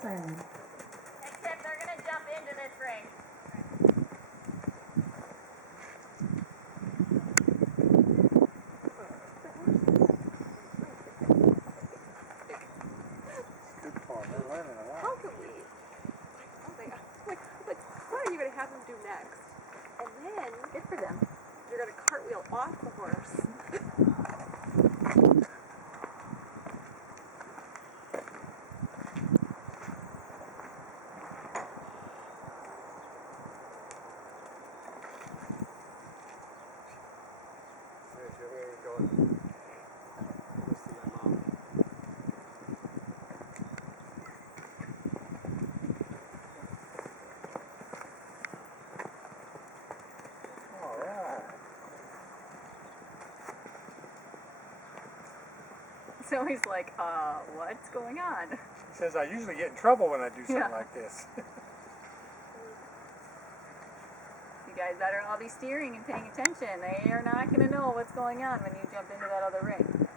Except they're gonna jump into this ring. Good fun. They're learning a lot. How can we? Oh my God. Like, what are you going to have them do next? And then Good for them. you're going to cartwheel off the horse. All right. So he's like, what's going on? He says I usually get in trouble when I do something Yeah. like this. You guys better all be steering and paying attention. They are not going to know what's going on when you jump into that other ring.